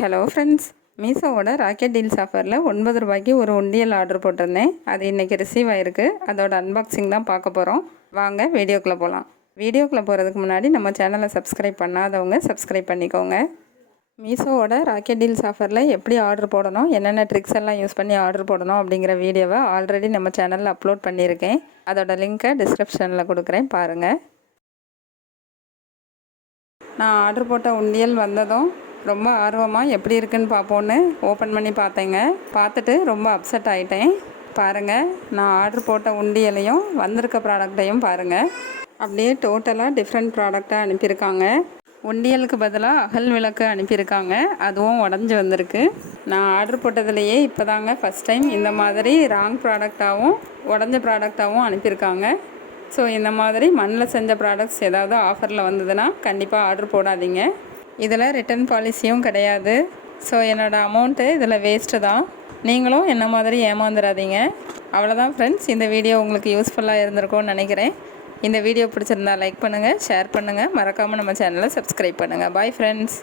Hello friends, மீஷோவோட rocket deals ஆஃபரில் 9 ரூபாய்க்கு ஒரு உண்டியல் ஆர்டர் போட்டிருந்தேன். அது இன்றைக்கி ரிசீவ் ஆகிருக்கு. அதோட அன்பாக்சிங் தான் பார்க்க போகிறோம். வாங்க வீடியோக்குள்ளே போகலாம். வீடியோக்குள்ளே போகிறதுக்கு முன்னாடி நம்ம சேனலை சப்ஸ்கிரைப் பண்ணாதவங்க சப்ஸ்கிரைப் பண்ணிக்கோங்க. மீஷோவோட ராக்கெட் டீல்ஸ் ஆஃபரில் எப்படி ஆர்டர் போடணும், என்னென்ன ட்ரிக்ஸ் எல்லாம் யூஸ் பண்ணி ஆர்டர் போடணும் அப்படிங்கிற வீடியோவை ஆல்ரெடி நம்ம சேனலில் அப்லோட் பண்ணியிருக்கேன். அதோட லிங்க்கை டிஸ்கிரிப்ஷனில் கொடுக்குறேன், பாருங்கள். நான் ஆர்டர் போட்ட உண்டியல் வந்ததும் ரொம்ப ஆர்வமாக எப்படி இருக்குன்னு பார்ப்போன்னு ஓப்பன் பண்ணி பார்த்தேங்க. பார்த்துட்டு ரொம்ப அப்செட் ஆகிட்டேன். பாருங்கள், நான் ஆர்டர் போட்ட உண்டியலையும் வந்திருக்க ப்ராடக்டையும் பாருங்கள். அப்படியே டோட்டலாக டிஃப்ரெண்ட் ப்ராடக்டாக அனுப்பியிருக்காங்க. உண்டியலுக்கு பதிலாக அகல் விளக்கு அனுப்பியிருக்காங்க. அதுவும் உடஞ்சி வந்திருக்கு. நான் ஆர்டர் போட்டதுலேயே இப்போ தாங்க ஃபஸ்ட் டைம் இந்த மாதிரி ராங் ப்ராடக்டாகவும் உடஞ்ச ப்ராடக்டாகவும் அனுப்பியிருக்காங்க. ஸோ இந்த மாதிரி மண்ணில் செஞ்ச ப்ராடக்ட்ஸ் ஏதாவது ஆஃபரில் வந்ததுன்னா கண்டிப்பாக ஆர்டர் போடாதீங்க. இதில் ரிட்டர்ன் பாலிசியும் கிடையாது. ஸோ என்னோடய அமௌண்ட்டு இதில் வேஸ்ட்டு தான். நீங்களும் என்ன மாதிரி ஏமாந்துடாதீங்க. அவ்வளோதான் ஃப்ரெண்ட்ஸ், இந்த வீடியோ உங்களுக்கு யூஸ்ஃபுல்லாக இருந்திருக்கும்னு நினைக்கிறேன். இந்த வீடியோ பிடிச்சிருந்தா லைக் பண்ணுங்கள், ஷேர் பண்ணுங்கள், மறக்காமல் நம்ம சேனலை சப்ஸ்கிரைப் பண்ணுங்கள். Bye friends.